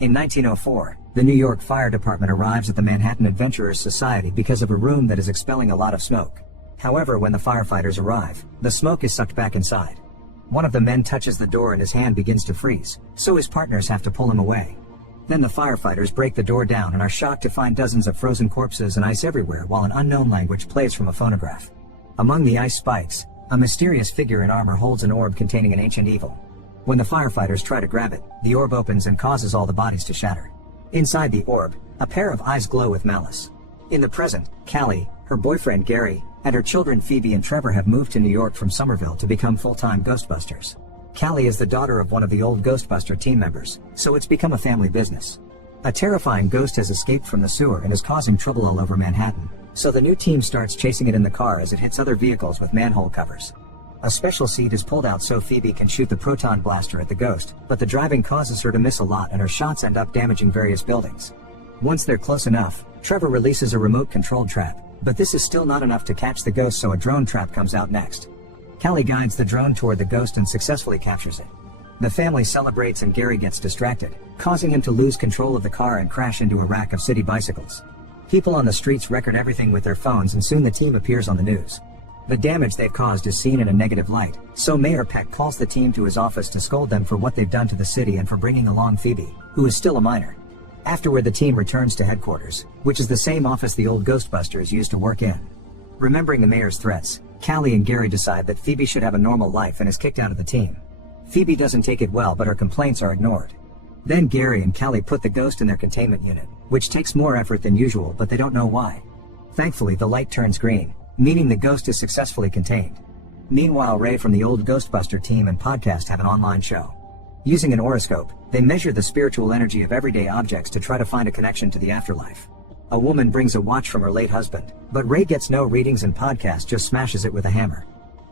In 1904, the New York Fire Department arrives at the Manhattan Adventurers Society because of a room that is expelling a lot of smoke. However, when the firefighters arrive, the smoke is sucked back inside. One of the men touches the door and his hand begins to freeze, so his partners have to pull him away. Then the firefighters break the door down and are shocked to find dozens of frozen corpses and ice everywhere while an unknown language plays from a phonograph. Among the ice spikes, a mysterious figure in armor holds an orb containing an ancient evil. When the firefighters try to grab it, the orb opens and causes all the bodies to shatter. Inside the orb, a pair of eyes glow with malice. In the present, Callie, her boyfriend Gary, and her children Phoebe and Trevor have moved to New York from Somerville to become full-time Ghostbusters. Callie is the daughter of one of the old Ghostbuster team members, so it's become a family business. A terrifying ghost has escaped from the sewer and is causing trouble all over Manhattan, so the new team starts chasing it in the car as it hits other vehicles with manhole covers. A special seat is pulled out so Phoebe can shoot the proton blaster at the ghost, but the driving causes her to miss a lot and her shots end up damaging various buildings. Once they're close enough, Trevor releases a remote-controlled trap, but this is still not enough to catch the ghost, so a drone trap comes out next. Callie guides the drone toward the ghost and successfully captures it. The family celebrates and Gary gets distracted, causing him to lose control of the car and crash into a rack of city bicycles. People on the streets record everything with their phones and soon the team appears on the news. The damage they've caused is seen in a negative light, so Mayor Peck calls the team to his office to scold them for what they've done to the city and for bringing along Phoebe, who is still a minor. Afterward, the team returns to headquarters, which is the same office the old Ghostbusters used to work in. Remembering the mayor's threats, Callie and Gary decide that Phoebe should have a normal life and is kicked out of the team. Phoebe doesn't take it well, but her complaints are ignored. Then Gary and Callie put the ghost in their containment unit, which takes more effort than usual, but they don't know why. Thankfully, the light turns green, meaning the ghost is successfully contained. Meanwhile, Ray from the old Ghostbuster team and podcast have an online show. Using an horoscope, they measure the spiritual energy of everyday objects to try to find a connection to the afterlife. A woman brings a watch from her late husband, but Ray gets no readings and podcast just smashes it with a hammer.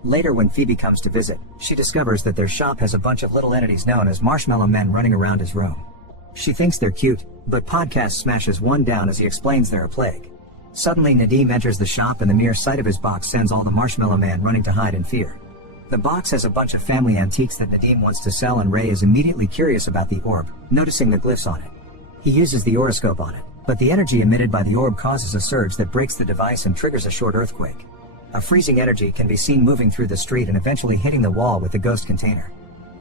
Later, when Phoebe comes to visit, she discovers that their shop has a bunch of little entities known as marshmallow men running around his room. She thinks they're cute, but podcast smashes one down as he explains they're a plague. Suddenly, Nadim enters the shop and the mere sight of his box sends all the marshmallow men running to hide in fear. The box has a bunch of family antiques that Nadim wants to sell, and Ray is immediately curious about the orb, noticing the glyphs on it. He uses the horoscope on it, but the energy emitted by the orb causes a surge that breaks the device and triggers a short earthquake. A freezing energy can be seen moving through the street and eventually hitting the wall with the ghost container.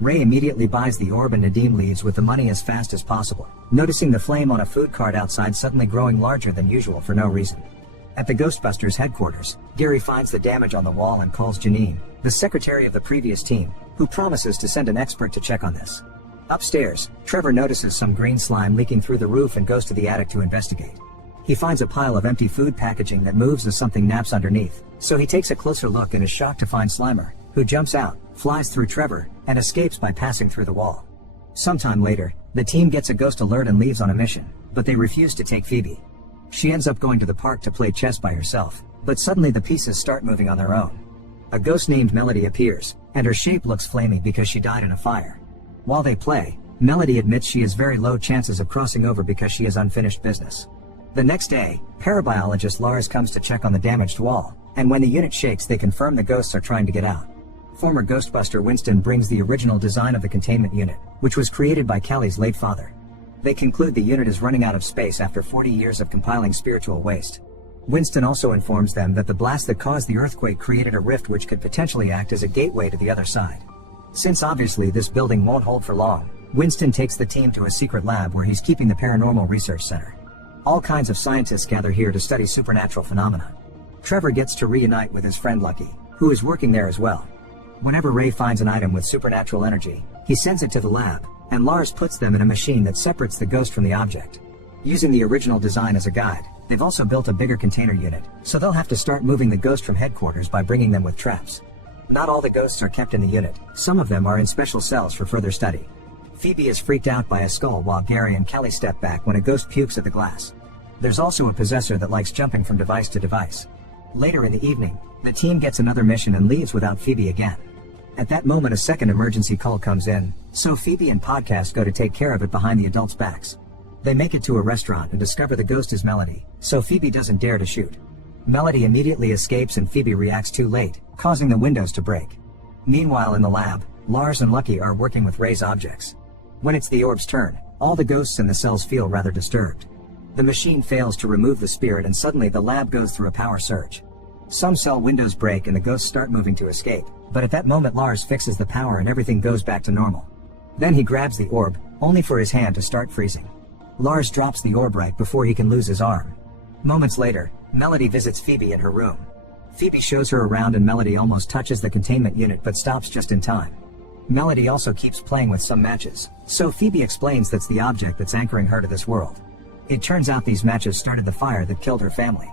Ray immediately buys the orb and Nadim leaves with the money as fast as possible, noticing the flame on a food cart outside suddenly growing larger than usual for no reason. At the Ghostbusters headquarters, Gary finds the damage on the wall and calls Janine, the secretary of the previous team, who promises to send an expert to check on this. Upstairs, Trevor notices some green slime leaking through the roof and goes to the attic to investigate. He finds a pile of empty food packaging that moves as something naps underneath, so he takes a closer look and is shocked to find Slimer, who jumps out, flies through Trevor, and escapes by passing through the wall. Sometime later, the team gets a ghost alert and leaves on a mission, but they refuse to take Phoebe. She ends up going to the park to play chess by herself, but suddenly the pieces start moving on their own. A ghost named Melody appears, and her shape looks flaming because she died in a fire. While they play, Melody admits she has very low chances of crossing over because she has unfinished business. The next day, parabiologist Lars comes to check on the damaged wall, and when the unit shakes they confirm the ghosts are trying to get out. Former Ghostbuster Winston brings the original design of the containment unit, which was created by Callie's late father. They conclude the unit is running out of space after 40 years of compiling spiritual waste. Winston also informs them that the blast that caused the earthquake created a rift which could potentially act as a gateway to the other side. Since obviously this building won't hold for long, Winston takes the team to a secret lab where he's keeping the Paranormal Research Center. All kinds of scientists gather here to study supernatural phenomena. Trevor gets to reunite with his friend Lucky, who is working there as well. Whenever Ray finds an item with supernatural energy, he sends it to the lab, and Lars puts them in a machine that separates the ghost from the object. Using the original design as a guide, they've also built a bigger container unit, so they'll have to start moving the ghost from headquarters by bringing them with traps. Not all the ghosts are kept in the unit, some of them are in special cells for further study. Phoebe is freaked out by a skull while Gary and Callie step back when a ghost pukes at the glass. There's also a possessor that likes jumping from device to device. Later in the evening, the team gets another mission and leaves without Phoebe again. At that moment a second emergency call comes in, so Phoebe and Podcast go to take care of it behind the adults' backs. They make it to a restaurant and discover the ghost is Melody, so Phoebe doesn't dare to shoot. Melody immediately escapes and Phoebe reacts too late, causing the windows to break. Meanwhile in the lab, Lars and Lucky are working with Ray's objects. When it's the orb's turn, All the ghosts in the cells feel rather disturbed. The machine fails to remove the spirit and suddenly the lab goes through a power surge. Some cell windows break and the ghosts start moving to escape, but at that moment Lars fixes the power and everything goes back to normal. Then he grabs the orb, only for his hand to start freezing. Lars drops the orb right before he can lose his arm. Moments later, Melody visits Phoebe in her room. Phoebe shows her around and Melody almost touches the containment unit but stops just in time. Melody also keeps playing with some matches, so Phoebe explains that's the object that's anchoring her to this world. It turns out these matches started the fire that killed her family.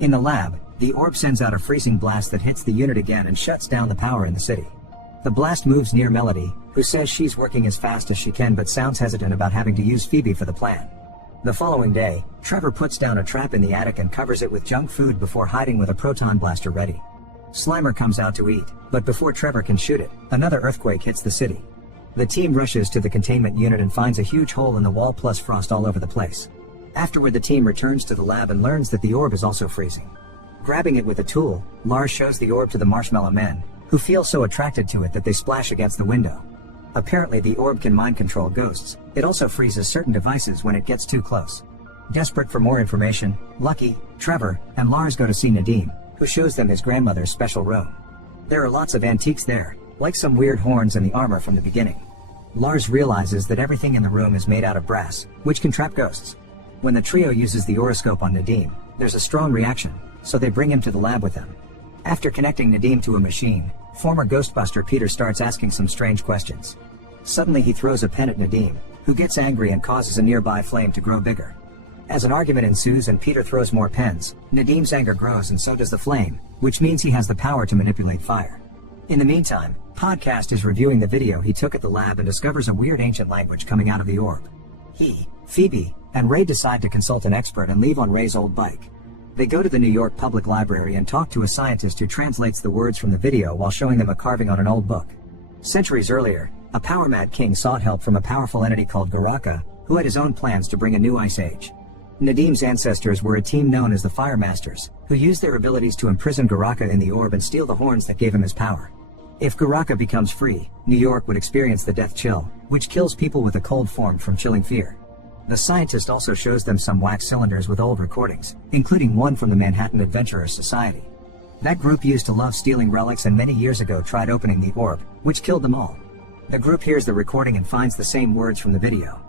In the lab, the orb sends out a freezing blast that hits the unit again and shuts down the power in the city. The blast moves near Melody, who says she's working as fast as she can but sounds hesitant about having to use Phoebe for the plan. The following day, Trevor puts down a trap in the attic and covers it with junk food before hiding with a proton blaster ready. Slimer comes out to eat, but before Trevor can shoot it, another earthquake hits the city. The team rushes to the containment unit and finds a huge hole in the wall plus frost all over the place. Afterward, the team returns to the lab and learns that the orb is also freezing. Grabbing it with a tool, Lars shows the orb to the Marshmallow Men, who feel so attracted to it that they splash against the window. Apparently the orb can mind control ghosts. It also freezes certain devices when it gets too close. Desperate for more information, Lucky, Trevor, and Lars go to see Nadim, who shows them his grandmother's special room. There are lots of antiques there, like some weird horns and the armor from the beginning. Lars realizes that everything in the room is made out of brass, which can trap ghosts. When the trio uses the oroscope on Nadim, there's a strong reaction, so they bring him to the lab with them. After connecting Nadim to a machine, former Ghostbuster Peter starts asking some strange questions. Suddenly he throws a pen at Nadim, who gets angry and causes a nearby flame to grow bigger. As an argument ensues and Peter throws more pens, Nadim's anger grows and so does the flame, which means he has the power to manipulate fire. In the meantime, Podcast is reviewing the video he took at the lab and discovers a weird ancient language coming out of the orb. He, Phoebe, and Ray decide to consult an expert and leave on Ray's old bike. They go to the New York Public Library and talk to a scientist who translates the words from the video while showing them a carving on an old book. Centuries earlier, a power-mad king sought help from a powerful entity called Garaka, who had his own plans to bring a new ice age. Nadim's ancestors were a team known as the Fire Masters, who used their abilities to imprison Garaka in the orb and steal the horns that gave him his power. If Garaka becomes free, New York would experience the death chill, which kills people with a cold formed from chilling fear. The scientist also shows them some wax cylinders with old recordings, including one from the Manhattan Adventurers Society. That group used to love stealing relics and many years ago tried opening the orb, which killed them all. The group hears the recording and finds the same words from the video.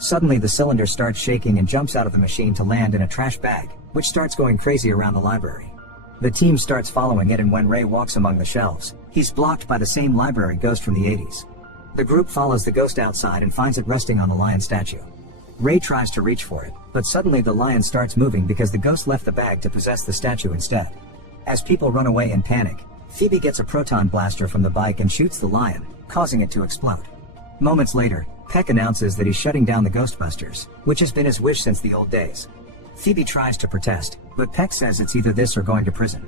Suddenly the cylinder starts shaking and jumps out of the machine to land in a trash bag, which starts going crazy around the library. The team starts following it and when Ray walks among the shelves, he's blocked by the same library ghost from the 80s. The group follows the ghost outside and finds it resting on the lion statue. Ray tries to reach for it, but suddenly the lion starts moving because the ghost left the bag to possess the statue instead. As people run away in panic, Phoebe gets a proton blaster from the bike and shoots the lion, causing it to explode. Moments later, Peck announces that he's shutting down the Ghostbusters, which has been his wish since the old days. Phoebe tries to protest, but Peck says it's either this or going to prison.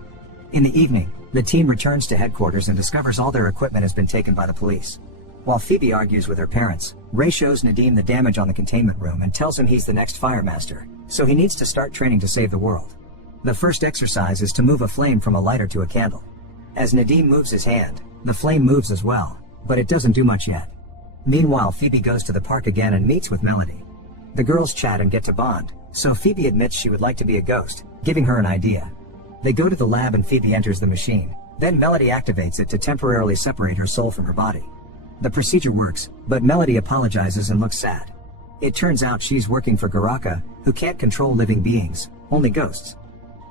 In the evening, the team returns to headquarters and discovers all their equipment has been taken by the police. While Phoebe argues with her parents, Ray shows Nadim the damage on the containment room and tells him he's the next Fire Master, so he needs to start training to save the world. The first exercise is to move a flame from a lighter to a candle. As Nadim moves his hand, the flame moves as well, but it doesn't do much yet. Meanwhile, Phoebe goes to the park again and meets with Melody. The girls chat and get to bond, so Phoebe admits she would like to be a ghost, giving her an idea. They go to the lab and Phoebe enters the machine, then Melody activates it to temporarily separate her soul from her body. The procedure works, but Melody apologizes and looks sad. It turns out she's working for Garaka, who can't control living beings, only ghosts.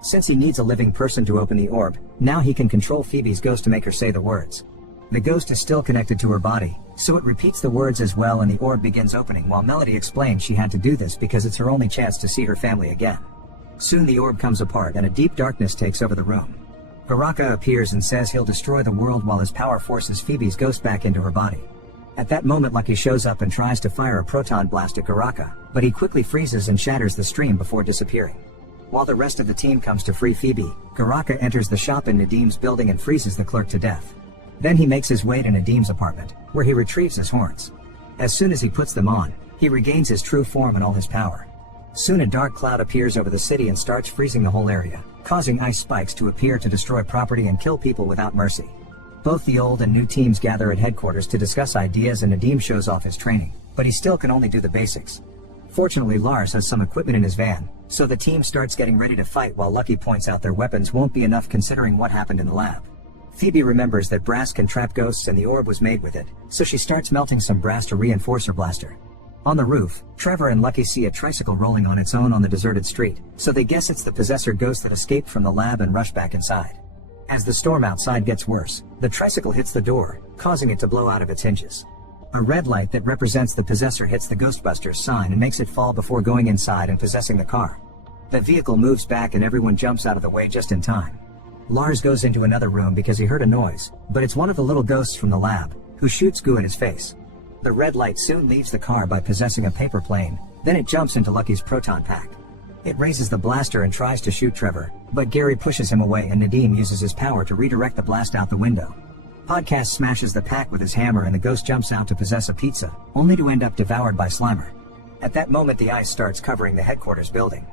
Since he needs a living person to open the orb, now he can control Phoebe's ghost to make her say the words. The ghost is still connected to her body, so it repeats the words as well and the orb begins opening while Melody explains she had to do this because it's her only chance to see her family again. Soon the orb comes apart and a deep darkness takes over the room. Garaka appears and says he'll destroy the world while his power forces Phoebe's ghost back into her body. At that moment Lucky shows up and tries to fire a proton blast at Garaka, but he quickly freezes and shatters the stream before disappearing. While the rest of the team comes to free Phoebe, Garaka enters the shop in Nadim's building and freezes the clerk to death. Then he makes his way to Nadim's apartment, where he retrieves his horns. As soon as he puts them on, he regains his true form and all his power. Soon a dark cloud appears over the city and starts freezing the whole area, causing ice spikes to appear to destroy property and kill people without mercy. Both the old and new teams gather at headquarters to discuss ideas and Nadim shows off his training. but he still can only do the basics. Fortunately, Lars has some equipment in his van, so the team starts getting ready to fight while Lucky points out their weapons won't be enough considering what happened in the lab. Phoebe remembers that brass can trap ghosts and the orb was made with it, so she starts melting some brass to reinforce her blaster. On the roof, Trevor and Lucky see a tricycle rolling on its own on the deserted street, so they guess it's the possessor ghost that escaped from the lab and rush back inside. As the storm outside gets worse, the tricycle hits the door, causing it to blow out of its hinges. A red light that represents the possessor hits the Ghostbusters sign and makes it fall before going inside and possessing the car. The vehicle moves back and everyone jumps out of the way just in time. Lars goes into another room because he heard a noise, but it's one of the little ghosts from the lab, who shoots goo in his face. The red light soon leaves the car by possessing a paper plane, then it jumps into Lucky's proton pack. It raises the blaster and tries to shoot Trevor, but Gary pushes him away and Nadim uses his power to redirect the blast out the window. Podcast smashes the pack with his hammer and the ghost jumps out to possess a pizza, only to end up devoured by Slimer. At that moment the ice starts covering the headquarters building.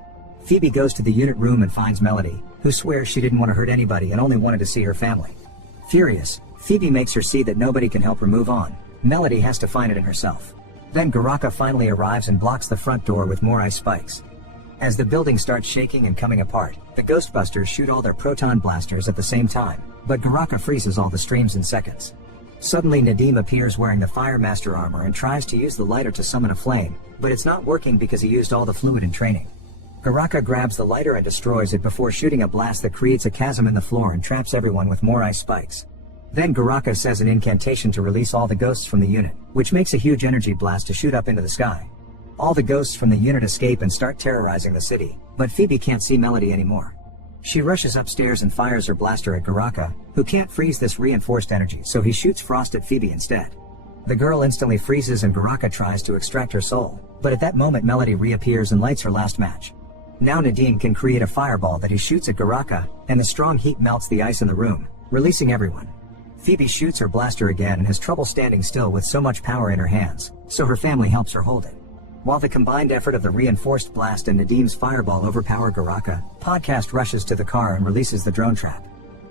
Phoebe goes to the unit room and finds Melody, who swears she didn't want to hurt anybody and only wanted to see her family. Furious, Phoebe makes her see that nobody can help her move on. Melody has to find it in herself. Then Garaka finally arrives and blocks the front door with more ice spikes. As the building starts shaking and coming apart, the Ghostbusters shoot all their proton blasters at the same time, but Garaka freezes all the streams in seconds. Suddenly Nadim appears wearing the Fire Master armor and tries to use the lighter to summon a flame, but it's not working because he used all the fluid in training. Garaka grabs the lighter and destroys it before shooting a blast that creates a chasm in the floor and traps everyone with more ice spikes. Then Garaka says an incantation to release all the ghosts from the unit, which makes a huge energy blast to shoot up into the sky. All the ghosts from the unit escape and start terrorizing the city, but Phoebe can't see Melody anymore. She rushes upstairs and fires her blaster at Garaka, who can't freeze this reinforced energy, so he shoots frost at Phoebe instead. The girl instantly freezes and Garaka tries to extract her soul, but at that moment Melody reappears and lights her last match. Now Nadim can create a fireball that he shoots at Garaka, and the strong heat melts the ice in the room, releasing everyone. Phoebe shoots her blaster again and has trouble standing still with so much power in her hands, so her family helps her hold it. While the combined effort of the reinforced blast and Nadim's fireball overpower Garaka, Podcast rushes to the car and releases the drone trap.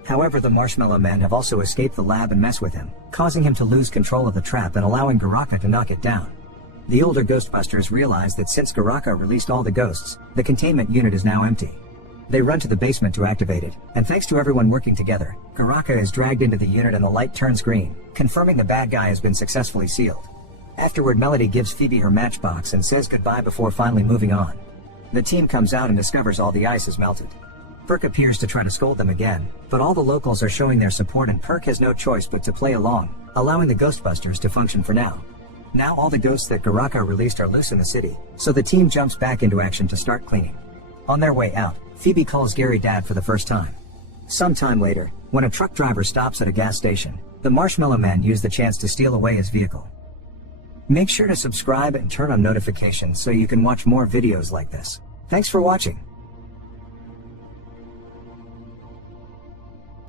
However, the Marshmallow Men have also escaped the lab and mess with him, causing him to lose control of the trap and allowing Garaka to knock it down. The older Ghostbusters realize that since Garaka released all the ghosts, the containment unit is now empty. They run to the basement to activate it, and thanks to everyone working together, Garaka is dragged into the unit and the light turns green, confirming the bad guy has been successfully sealed. Afterward, Melody gives Phoebe her matchbox and says goodbye before finally moving on. The team comes out and discovers all the ice is melted. Perk appears to try to scold them again, but all the locals are showing their support and Perk has no choice but to play along, allowing the Ghostbusters to function for now. Now all the ghosts that Garaka released are loose in the city, so the team jumps back into action to start cleaning. On their way out, Phoebe calls Gary Dad for the first time. Sometime later, when a truck driver stops at a gas station, the Marshmallow Men use the chance to steal away his vehicle. Make sure to subscribe and turn on notifications so you can watch more videos like this. Thanks for watching.